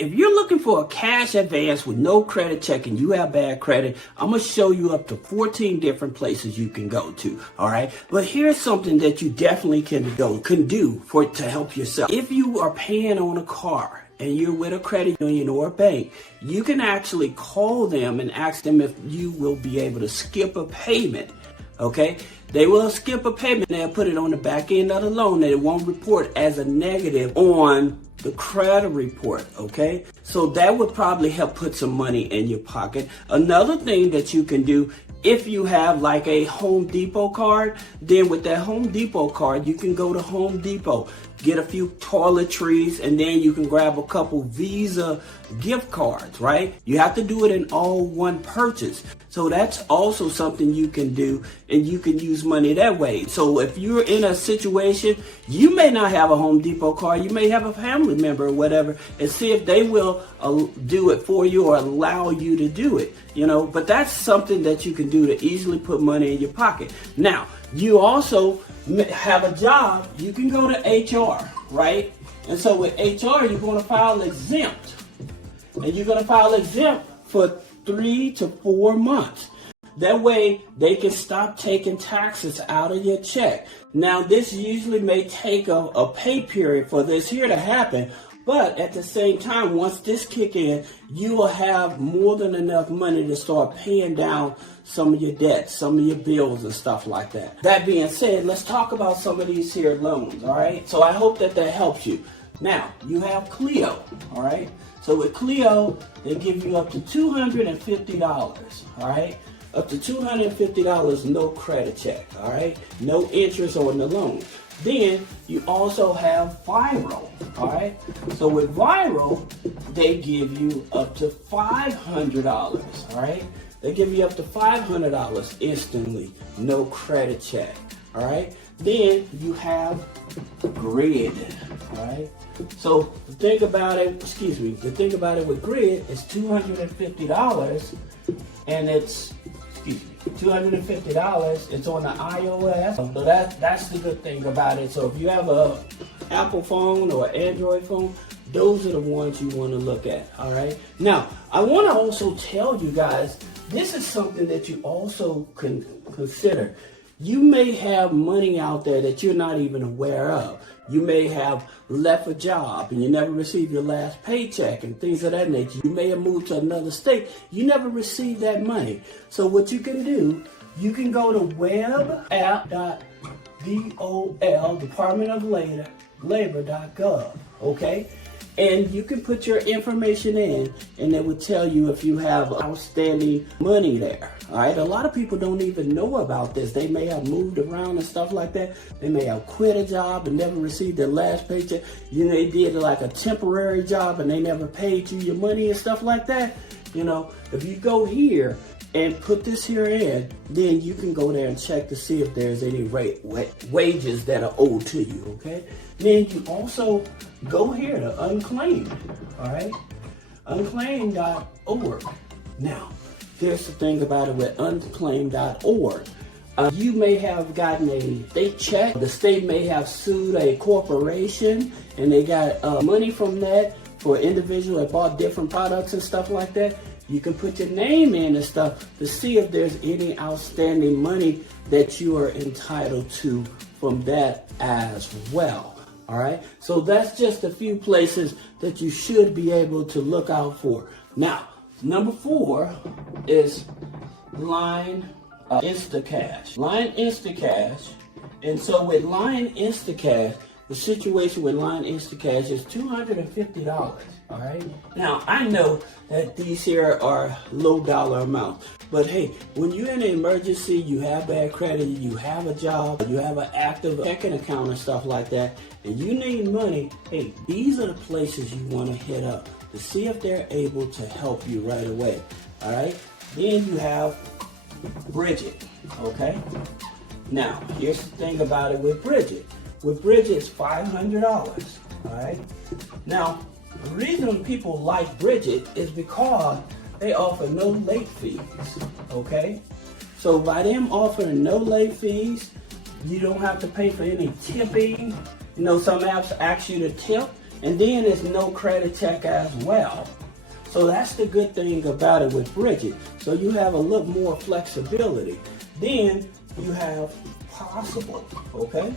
if you're looking for a cash advance with no credit check and you have bad credit, I'm going to show you up to 14 different places you can go to. All right. But here's something that you definitely can do to help yourself. If you are paying on a car and you're with a credit union or a bank, you can actually call them and ask them if you will be able to skip a payment. Okay, they will skip a payment. They'll put it on the back end of the loan and it won't report as a negative on the credit report. Okay, so that would probably help put some money in your pocket. Another thing that you can do, if you have like a Home Depot card, then with that Home Depot card, you can go to Home Depot, get a few toiletries, and then you can grab a couple Visa gift cards, right? You have to do it in all one purchase. So that's also something you can do, and you can use money that way. So if you're in a situation, you may not have a Home Depot card, you may have a family member or whatever, and see if they will do it for you or allow you to do it, you know. But that's something that you can do to easily put money in your pocket. Now, you also have a job, you can go to HR, right? And so with HR, you're going to file exempt. And you're going to file exempt for 3 to 4 months. That way, they can stop taking taxes out of your check. Now, this usually may take a pay period for this here to happen. But at the same time, once this kick in, you will have more than enough money to start paying down some of your debts, some of your bills and stuff like that. That being said, let's talk about some of these here loans, all right? So I hope that helps you. Now, you have Clio, all right? So with Clio, they give you up to $250, all right? Up to $250, no credit check, all right? No interest on the loan. Then you also have Viral, all right? So with Viral, they give you up to $500, all right? They give you up to $500 instantly, no credit check, all right? Then you have Grid, all right? So the thing about it with Grid is $250, and it's, $250. It's on the iOS. So that's the good thing about it. So if you have a Apple phone or Android phone, those are the ones you want to look at. All right. Now, I want to also tell you guys, this is something that you also can consider. You may have money out there that you're not even aware of. You may have left a job and you never received your last paycheck and things of that nature. You may have moved to another state. You never received that money. So what you can do, you can go to webapp.gov, Department of Labor.gov, okay? And you can put your information in, and it will tell you if you have outstanding money there. All right. A lot of people don't even know about this. They may have moved around and stuff like that. They may have quit a job and never received their last paycheck. You know, they did like a temporary job and they never paid you your money and stuff like that. You know, if you go here and put this here in, then you can go there and check to see if there's any wages that are owed to you, okay? Then you also go here to unclaimed, all right? Unclaimed.org. Now, here's the thing about it with unclaimed.org. You may have gotten a state check. The state may have sued a corporation and they got money from that for an individual that bought different products and stuff like that. You can put your name in and stuff to see if there's any outstanding money that you are entitled to from that as well. All right. So that's just a few places that you should be able to look out for. Now, number 4 is MoneyLion Instacash. MoneyLion Instacash. And so with MoneyLion Instacash, the situation with MoneyLion Instacash is $250. All right. Now, I know that these here are low dollar amounts, but hey, when you're in an emergency, you have bad credit, you have a job, you have an active checking account and stuff like that, and you need money, hey, these are the places you want to hit up to see if they're able to help you right away. All right. Then you have Brigit. Okay. Now, here's the thing about it with Brigit. With Brigit, it's $500. All right. Now, the reason people like Brigit is because they offer no late fees. Okay. So by them offering no late fees, you don't have to pay for any tipping. You know, some apps ask you to tip. And then there's no credit check as well. So that's the good thing about it with Brigit. So you have a little more flexibility. Then you have possible, okay?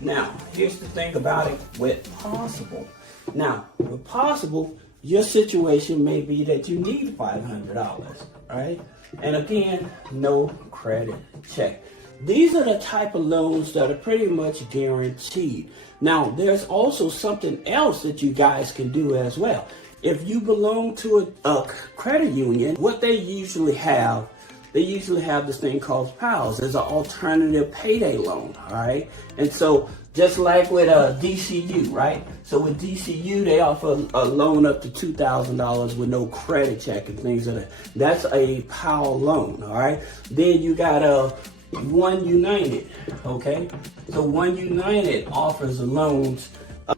Now, here's the thing about it with possible. Now, with possible, your situation may be that you need $500, right? And again, no credit check. These are the type of loans that are pretty much guaranteed. Now, there's also something else that you guys can do as well. If you belong to a credit union, what they usually have this thing called PALS. There's an alternative payday loan, all right? And so just like with DCU, right? So with DCU, they offer a loan up to $2,000 with no credit check and things like that. That's a PAL loan, all right? Then you got One United, okay? So One United offers loans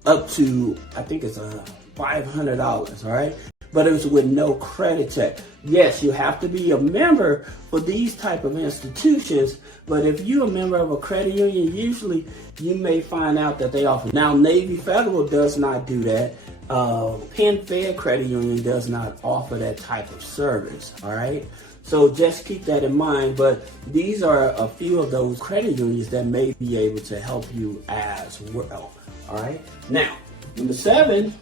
up to, I think it's $500, all right? But it's with no credit check. Yes, you have to be a member for these type of institutions, but if you're a member of a credit union, usually you may find out that they offer. Now, Navy Federal does not do that. Penn Fed Credit Union does not offer that type of service, all right? So just keep that in mind, but these are a few of those credit unions that may be able to help you as well, all right? Now, number 7,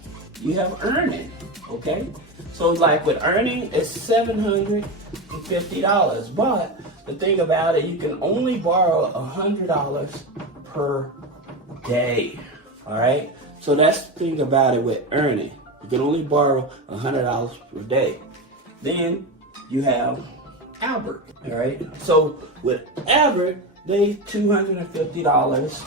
you have earning, okay? So like with earning, it's $750, but the thing about it, you can only borrow $100 per day, all right? So that's the thing about it with earning. You can only borrow $100 per day. Then you have Albert, all right? So with Albert, they $250.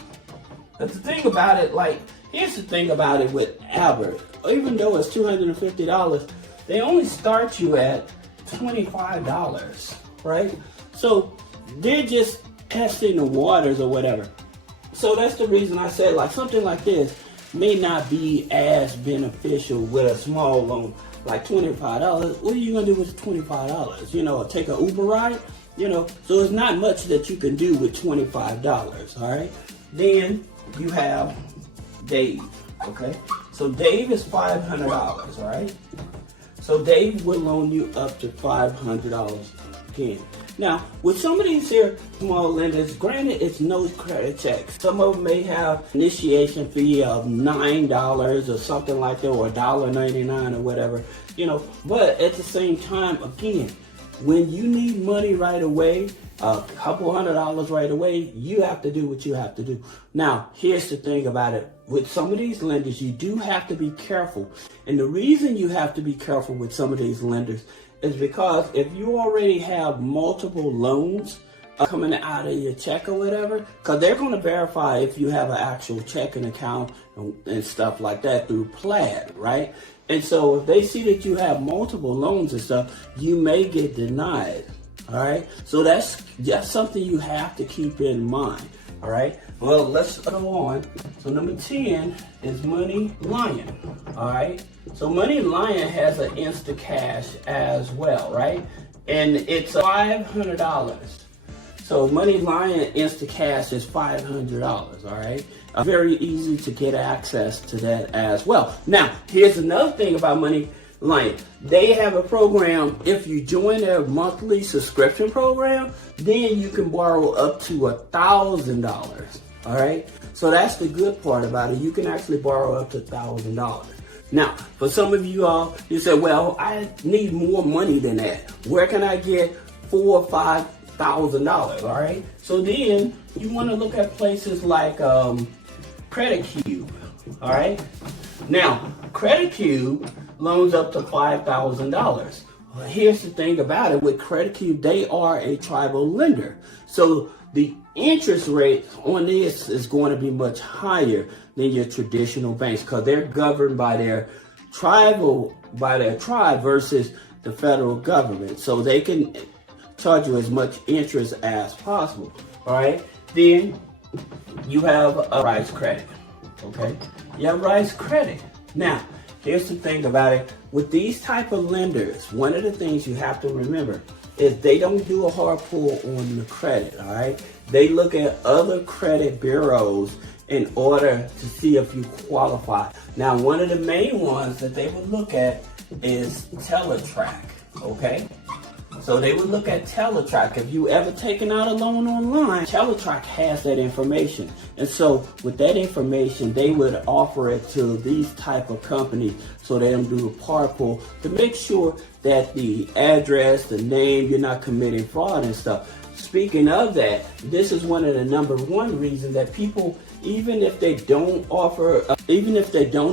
But the thing about it, like, here's the thing about it with Albert. Even though it's $250, they only start you at $25, right? So they're just testing the waters or whatever. So that's the reason I said, like, something like this may not be as beneficial with a small loan, like $25. What are you gonna do with $25? You know, take an Uber ride? You know, so it's not much that you can do with $25, all right? Then you have Dave, okay? So Dave is $500, all right? So Dave will loan you up to $500 again. Now, with some of these here small lenders, granted, it's no credit check. Some of them may have initiation fee of $9 or something like that, or $1.99 or whatever, you know. But at the same time, again, when you need money right away, a couple $100 right away, you have to do what you have to do. Now, here's the thing about it. With some of these lenders, you do have to be careful. And the reason you have to be careful with some of these lenders is because if you already have multiple loans coming out of your check or whatever, because they're going to verify if you have an actual checking account and stuff like that through Plaid, right? And so if they see that you have multiple loans and stuff, you may get denied. All right, so that's something you have to keep in mind. All right, well, let's go on. So number 10 is MoneyLion. All right, so MoneyLion has an Instacash as well, right? And it's $500. So MoneyLion Instacash is $500. All right, very easy to get access to that as well. Now, here's another thing about MoneyLion. They have a program. If you join their monthly subscription program, then you can borrow up to $1,000. All right, so that's the good part about it. You can actually borrow up to $1,000. Now, for some of you all, you say, well, I need more money than that. Where can I get $4,000 or $5,000? All right, so then you want to look at places like CreditQube. All right, now CreditQube loans up to $5,000. Well, here's the thing about it. With CreditQube, they are a tribal lender. So the interest rate on this is going to be much higher than your traditional banks because they're governed by their tribe versus the federal government. So they can charge you as much interest as possible. All right. Then you have a Rise Credit. Okay. You have Rise Credit. Now, here's the thing about it. With these type of lenders, one of the things you have to remember is they don't do a hard pull on the credit, all right? They look at other credit bureaus in order to see if you qualify. Now, one of the main ones that they would look at is teletrack, okay? So they would look at teletrack. If you ever taken out a loan online, teletrack has that information. And so with that information, they would offer it to these type of companies so they don't do a part pull to make sure that the address, the name, you're not committing fraud and stuff. Speaking of that, this is one of the number one reasons that people, even if they don't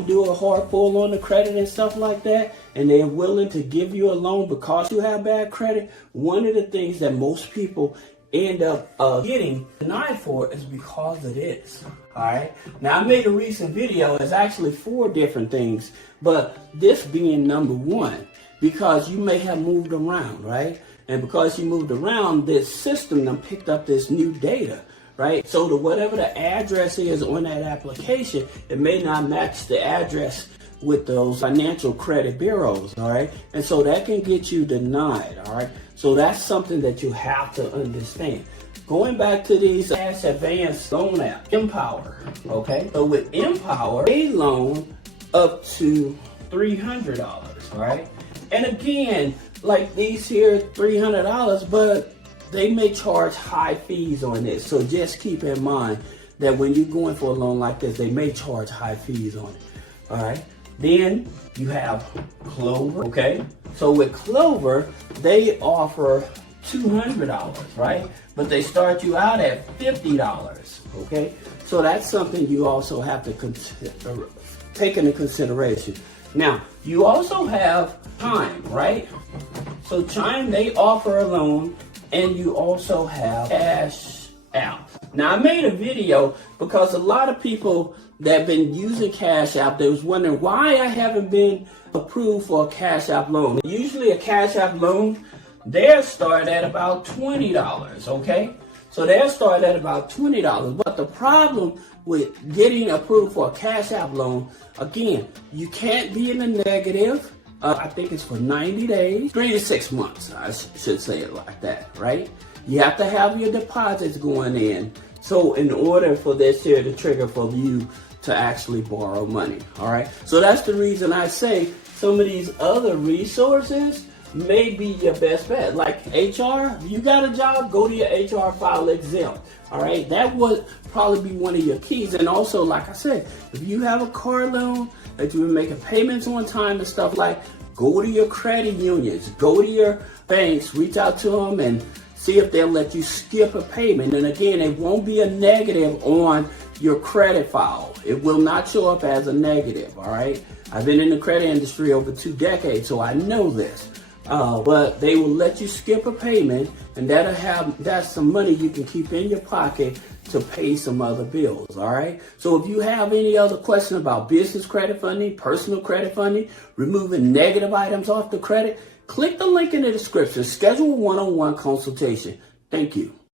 do a hard pull on the credit and stuff like that, and they're willing to give you a loan because you have bad credit, one of the things that most people end up getting denied for is because of this. All right. Now, I made a recent video. It's actually 4 different things, but this being number one, because you may have moved around, right? And because you moved around, this system then picked up this new data, right? So to whatever the address is on that application, it may not match the address with those financial credit bureaus, all right? And so that can get you denied, all right? So that's something that you have to understand. Going back to these cash advance loan app, Empower, okay? So with Empower, they loan up to $300, all right? And again, like these here, $300, but they may charge high fees on this. So just keep in mind that when you're going for a loan like this, they may charge high fees on it, all right? Then you have Clover, okay? So with Clover, they offer $200, right? But they start you out at $50, okay? So that's something you also have to take into consideration. Now, you also have Chime, right? So Chime, they offer a loan, and you also have Cash App. Now, I made a video because a lot of people that have been using Cash App, they was wondering why I haven't been approved for a Cash App loan. Usually a Cash App loan, they'll start at about $20, okay? So they'll start at about $20. But the problem with getting approved for a Cash App loan, again, you can't be in the negative. I think it's for 90 days, 3 to 6 months, I should say it like that, right? You have to have your deposits going in. So in order for this here to trigger for you to actually borrow money, all right? So that's the reason I say some of these other resources may be your best bet. Like HR, you got a job, go to your HR file exempt, all right? That would probably be one of your keys. And also, like I said, if you have a car loan that you've been making payments on time and stuff like, go to your credit unions, go to your banks, reach out to them and see if they'll let you skip a payment. And again, it won't be a negative on your credit file. It will not show up as a negative, all right? I've been in the credit industry over 2 decades, so I know this. But they will let you skip a payment, and that's some money you can keep in your pocket to pay some other bills, all right? So if you have any other questions about business credit funding, personal credit funding, removing negative items off the credit, click the link in the description. Schedule a one-on-one consultation. Thank you.